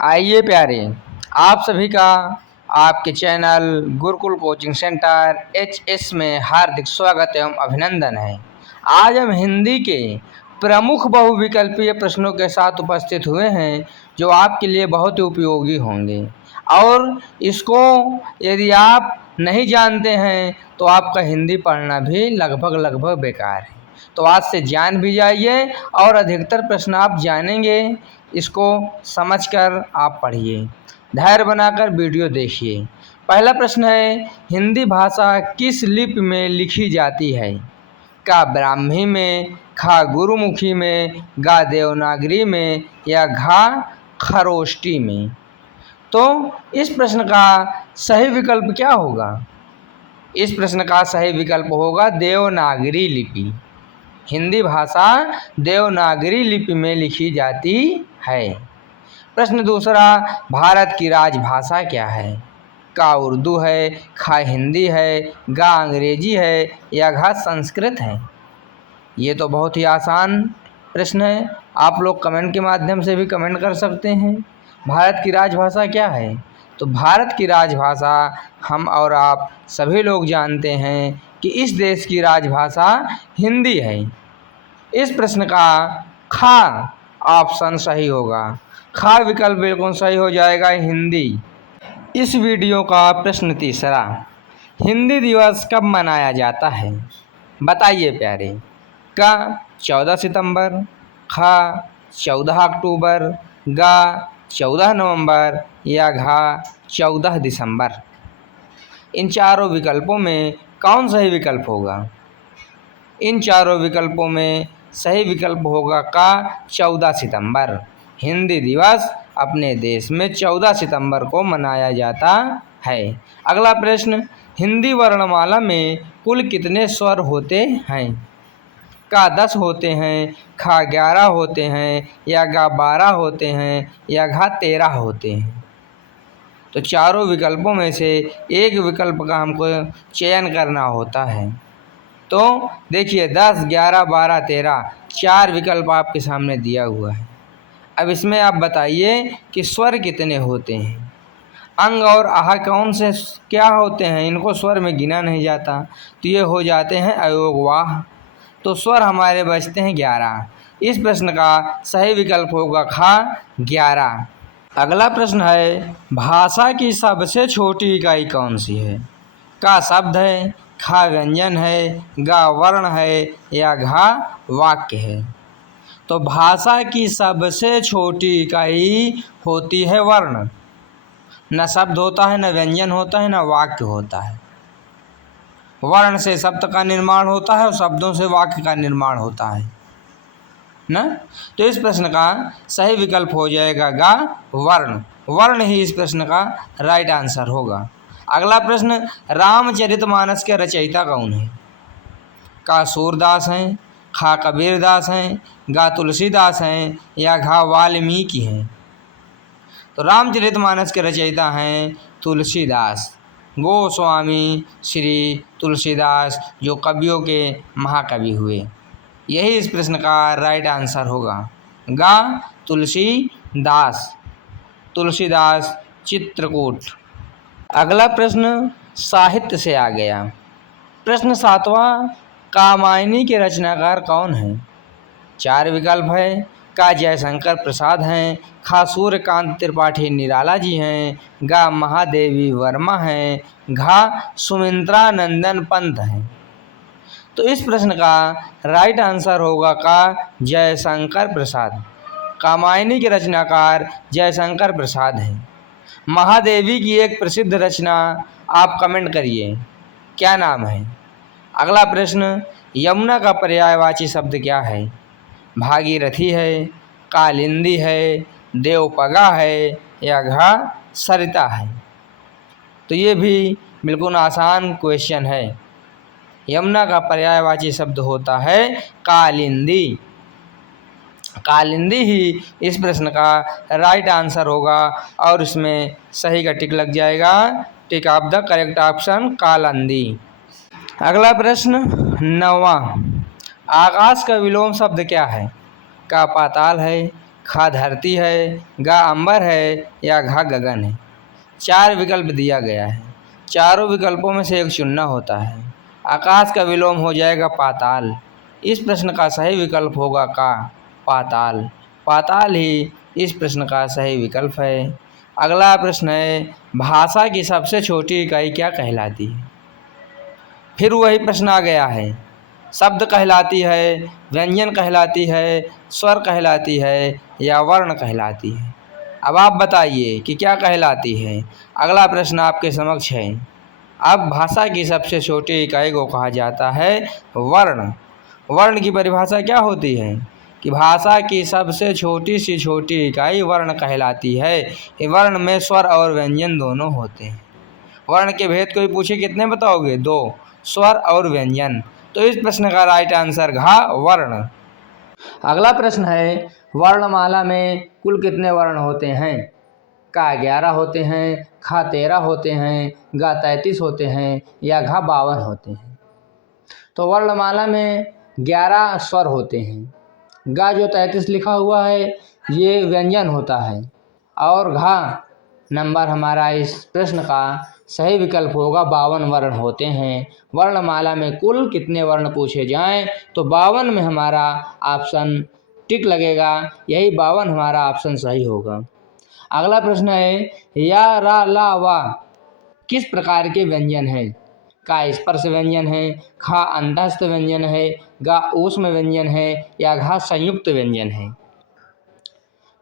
आइए प्यारे, आप सभी का आपके channel Gurukul coaching centre HS में हार्दिक स्वागत एवं अभिनंदन है। आज हम हिंदी के प्रमुख बहुविकल्पीय प्रश्नों के साथ उपस्थित हुए हैं जो आपके लिए बहुत ही उपयोगी होंगे और इसको यदि आप नहीं जानते हैं तो आपका हिंदी पढ़ना भी लगभग बेकार है। तो आज से जान भी जाइए और अधिकतर प्रश्न आप जानेंगे, इसको समझकर आप पढ़िए, धैर्य बनाकर वीडियो देखिए। पहला प्रश्न है, हिंदी भाषा किस लिपि में लिखी जाती है? का ब्राह्मी में, खा गुरुमुखी में, गा देवनागरी में या घा खरोष्टी में? तो इस प्रश्न का सही विकल्प क्या होगा? इस प्रश्न का सही विकल्प होगा देवनागरी लिपि। हिंदी भाषा देवनागरी लिपि में लिखी जाती है। प्रश्न दूसरा, भारत की राजभाषा क्या है? का उर्दू है, खा हिंदी है, गा अंग्रेजी है या घा संस्कृत है? ये तो बहुत ही आसान प्रश्न है, आप लोग कमेंट के माध्यम से भी कमेंट कर सकते हैं। भारत की राजभाषा क्या है? तो भारत की राजभाषा हम और आप सभी लोग जानते हैं कि इस देश की राजभाषा हिंदी है। इस प्रश्न का खा ऑप्शन सही होगा। खा विकल्प बिल्कुल सही हो जाएगा, हिंदी। इस वीडियो का प्रश्न तीसरा, हिंदी दिवस कब मनाया जाता है? बताइए प्यारे। का 14 सितंबर, खा 14 अक्टूबर, गा 14 नवंबर या घा 14 दिसंबर? इन चारों विकल्पों में कौन सही विकल्प होगा? इन चारों विकल्पों में सही विकल्प होगा का 14 सितंबर। हिंदी दिवस अपने देश में 14 सितंबर को मनाया जाता है। अगला प्रश्न, हिंदी वर्णमाला में कुल कितने स्वर होते हैं? का 10 होते हैं, खा 11 होते हैं या गा 12 होते हैं या घा 13 होते हैं? तो चारों विकल्पों में से एक विकल्प का हमको चयन करना होता है। तो देखिए 10, 11, 12, 13 चार विकल्प आपके सामने दिया हुआ है। अब इसमें आप बताइए कि स्वर कितने होते हैं? अंग और आह कौन से क्या होते हैं? इनको स्वर में गिना नहीं जाता, तो ये हो जाते हैं अयोगवाह। तो स्वर हमारे बचते हैं 11। इस प्रश्न का सही विकल्प होगा खा 11। अगला प्रश्न है, भाषा की सबसे छोटी इकाई कौन सी है? का शब्द है, खा व्यंजन है, गा वर्ण है या घा वाक्य है? तो भाषा की सबसे छोटी इकाई होती है वर्ण। न शब्द होता है, न व्यंजन होता है, न वाक्य होता है। वर्ण से शब्द का निर्माण होता है और शब्दों से वाक्य का निर्माण होता है ना। तो इस प्रश्न का सही विकल्प हो जाएगा गा वर्ण। वर्ण ही इस प्रश्न का राइट आंसर होगा। अगला प्रश्न, रामचरितमानस के रचयिता कौन है? का सूरदास हैं, खा कबीरदास हैं, गा तुलसीदास हैं या घा वाल्मीकि हैं? तो रामचरितमानस के रचयिता हैं तुलसीदास, गोस्वामी श्री तुलसीदास, जो कवियों के महाकवि हुए। यही इस प्रश्न का राइट आंसर होगा, गा तुलसीदास, तुलसीदास चित्रकूट। अगला प्रश्न साहित्य से आ गया। प्रश्न सातवां, कामायनी के रचनाकार कौन हैं? चार विकल्प है। का जयशंकर प्रसाद हैं, खा सूर्यकांत त्रिपाठी निराला जी हैं, गा महादेवी वर्मा हैं, घा सुमित्रा नंदन पंत हैं? तो इस प्रश्न का राइट आंसर होगा का जयशंकर प्रसाद। कामायनी के रचनाकार जयशंकर प्रसाद हैं। महादेवी की एक प्रसिद्ध रचना आप कमेंट करिए, क्या नाम है? अगला प्रश्न, यमुना का पर्यायवाची शब्द क्या है? भागीरथी है, कालिंदी है, देवपगा है या घा सरिता है? तो ये भी बिल्कुल आसान क्वेश्चन है। यमुना का पर्यायवाची शब्द होता है कालिंदी। कालिंदी ही इस प्रश्न का राइट आंसर होगा और इसमें सही का टिक लग जाएगा। Tick of the correct option Kalindi. अगला प्रश्न 9वां, आकाश का विलोम शब्द क्या है? का पाताल है, खा धरती है, गा अंबर है या घा गगन है। 4 विकल्प दिया गया है, चारों विकल्पों में से एक चुनना होता है। आकाश का विलोम हो जाएगा पाताल। इस प्रश्न का सही विकल्प होगा का पाताल। पाताल ही इस प्रश्न का सही विकल्प है। अगला प्रश्न है, भाषा की सबसे छोटी इकाई क्या कहलाती है? फिर वही प्रश्न आ गया है। शब्द कहलाती है, व्यंजन कहलाती है, स्वर कहलाती है या वर्ण कहलाती है? अब आप बताइए कि क्या कहलाती है। अगला प्रश्न आपके समक्ष है। अब भाषा की सबसे छोटी इकाई को कहा जाता है वर्ण। वर्ण की परिभाषा क्या होती है कि भाषा की सबसे छोटी सी छोटी इकाई वर्ण कहलाती है। ये वर्ण में स्वर और व्यंजन दोनों होते हैं। वर्ण के भेद कोई पूछे कितने बताओगे? 2, स्वर और व्यंजन। तो इस प्रश्न का राइट आंसर घा वर्ण। अगला प्रश्न है, वर्णमाला में कुल कितने वर्ण होते हैं? का 11 होते हैं, खा 13 होते हैं, गा 33 होते हैं या घा 52 होते हैं? तो वर्णमाला में 11 स्वर होते हैं। गा जो 33 लिखा हुआ है ये व्यंजन होता है और घा नंबर हमारा इस प्रश्न का सही विकल्प होगा। 52 वर्ण होते हैं। वर्णमाला में कुल कितने वर्ण पूछे जाएं तो 52 में हमारा ऑप्शन टिक लगेगा। यही 52 हमारा ऑप्शन सही होगा। अगला प्रश्न है, या रा ला वा किस प्रकार के व्यंजन है? का स्पर्श व्यंजन है, खा अंतस्थ व्यंजन है, गा ऊष्म व्यंजन है या घा संयुक्त व्यंजन है?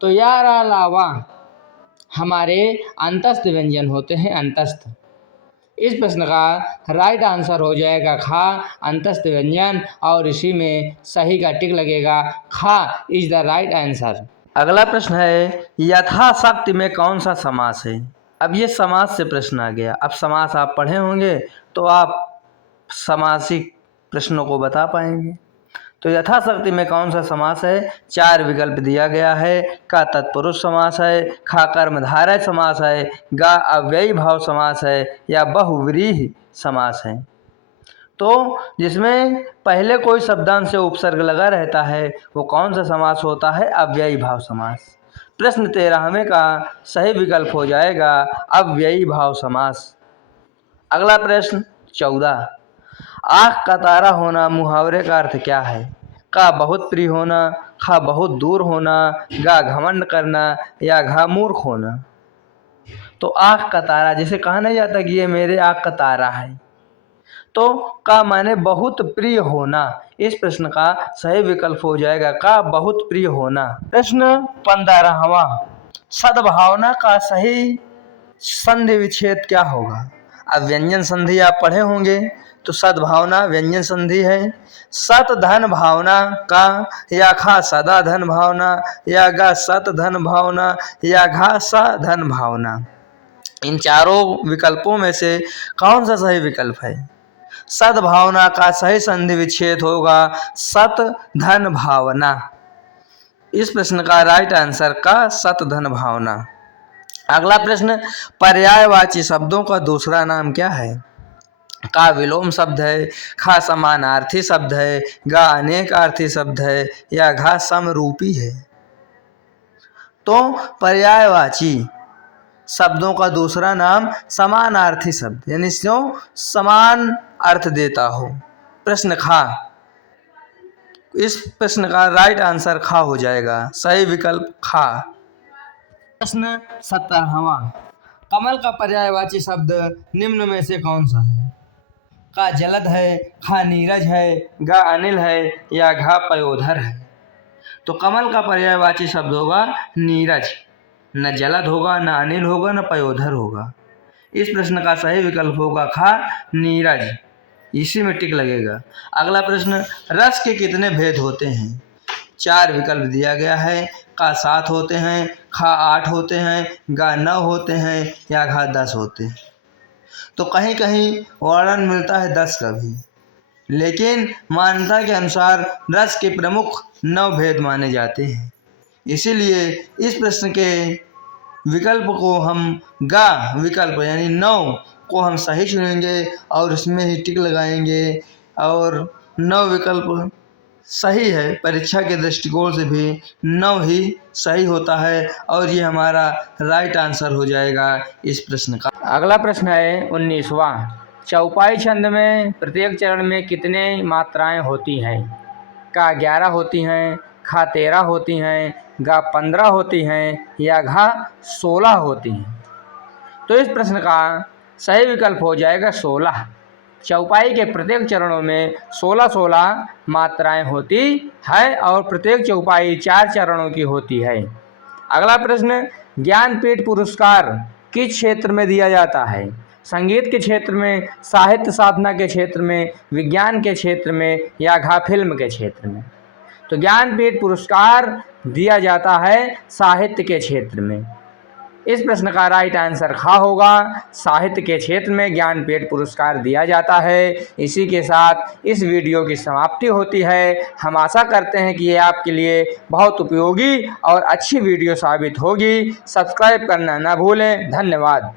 तो या रा ला वा हमारे अंतस्थ व्यंजन होते हैं, अंतस्थ। इस प्रश्न का राइट आंसर हो जाएगा खा अंतस्थ व्यंजन और इसी में सही का टिक लगेगा। खा इज द राइट आंसर। अगला प्रश्न है, यथाशक्ति में कौन सा समास है? अब ये समास से प्रश्न आ गया। अब समास आप पढ़े होंगे तो आप समासिक प्रश्नों को बता पाएंगे। तो यथाशक्ति में कौन सा समास है? 4 विकल्प दिया गया है। का तत्पुरुष समास है, खा कर्मधारय समास है, गा अव्ययी भाव समास है या बहुव्रीहि समास है? तो जिसमें पहले कोई शब्दांश से उपसर्ग लगा रहता है वो कौन सा समास होता है? अव्ययी भाव समास। प्रश्न 13वें का सही विकल्प हो जाएगा अव्ययी भाव समास। अगला प्रश्न 14, आँख का तारा होना मुहावरे का अर्थ क्या है? का बहुत प्रिय होना, खा बहुत दूर होना, गा घमंड करना या घा मूर्ख होना? तो आँख का तारा, जैसे कहा नहीं जाता कि ये मेरे आँख का तारा है, तो का माने बहुत प्रिय होना। इस प्रश्न का सही विकल्प हो जाएगा का बहुत प्रिय होना। प्रश्न 15वां, सद्भावना का सही संधि विच्छेद क्या होगा? अब व्यंजन संधि आप पढ़े होंगे तो सद्भावना व्यंजन संधि है। सत धन भावना का या खा सदा धन भावना या गा सत धन भावना या घा सा धन भावना? इन चारों विकल्पों में से कौन सा सही विकल्प है? सद्भावना का सही संधि विच्छेद होगा सत धन भावना। इस प्रश्न का राइट आंसर का सत धन भावना। अगला प्रश्न, पर्यायवाची शब्दों का दूसरा नाम क्या है? का विलोम शब्द है, खा समानार्थी शब्द है, गा अनेक अर्थी शब्द है या घा समरूपी है? तो पर्यायवाची शब्दों का दूसरा नाम समानार्थी शब्द, यानी जो समान अर्थ देता हो। प्रश्न खा, इस प्रश्न का राइट आंसर खा हो जाएगा। सही विकल्प खा। प्रश्न 17वां, कमल का पर्यायवाची शब्द निम्न में से कौन सा है? का जलद है, खा नीरज है, गा अनिल है या घा पयोधर है? तो कमल का पर्यायवाची शब्द होगा नीरज। न जलद होगा, न अनिल होगा, न पयोधर होगा। इस प्रश्न का सही विकल्प होगा खा नीरज। इसी में टिक लगेगा। अगला प्रश्न, रस के कितने भेद होते हैं? 4 विकल्प दिया गया है। का 7 होते हैं, खा 8 होते हैं, गा 9 होते हैं या घा 10 होते हैं? तो कहीं कहीं वर्णन मिलता है 10 का भी, लेकिन मान्यता के अनुसार रस के प्रमुख 9 भेद माने जाते हैं। इसीलिए इस प्रश्न के विकल्प को हम गा विकल्प यानी 9 को हम सही चुनेंगे और इसमें ही टिक लगाएंगे और 9 विकल्प सही है, परीक्षा के दृष्टिकोण से भी 9 ही सही होता है और ये हमारा राइट आंसर हो जाएगा इस प्रश्न का। अगला प्रश्न है 19वां। चौपाई छंद में प्रत्येक चरण में कितने मात्राएं होती हैं? का 11 होती हैं, खा 13 होती हैं, गा 15 होती हैं या घा 16 होती हैं? तो इस प्रश्न का सही विकल्प हो जाएगा 16। चौपाई के प्रत्येक चरणों में 16-16 मात्राएं होती है और प्रत्येक चौपाई 4 चरणों की होती है। अगला प्रश्न, ज्ञानपीठ पुरस्कार किस क्षेत्र में दिया जाता है? संगीत के क्षेत्र में, साहित्य साधना के क्षेत्र में, विज्ञान के क्षेत्र में या घा फिल्म के क्षेत्र में? तो ज्ञानपीठ पुरस्कार दिया जाता है साहित्य के क्षेत्र में। इस प्रश्न का राइट आंसर खा होगा। साहित्य के क्षेत्र में ज्ञानपीठ पुरस्कार दिया जाता है। इसी के साथ इस वीडियो की समाप्ति होती है। हम आशा करते हैं कि ये आपके लिए बहुत उपयोगी और अच्छी वीडियो साबित होगी। सब्सक्राइब करना न भूलें। धन्यवाद।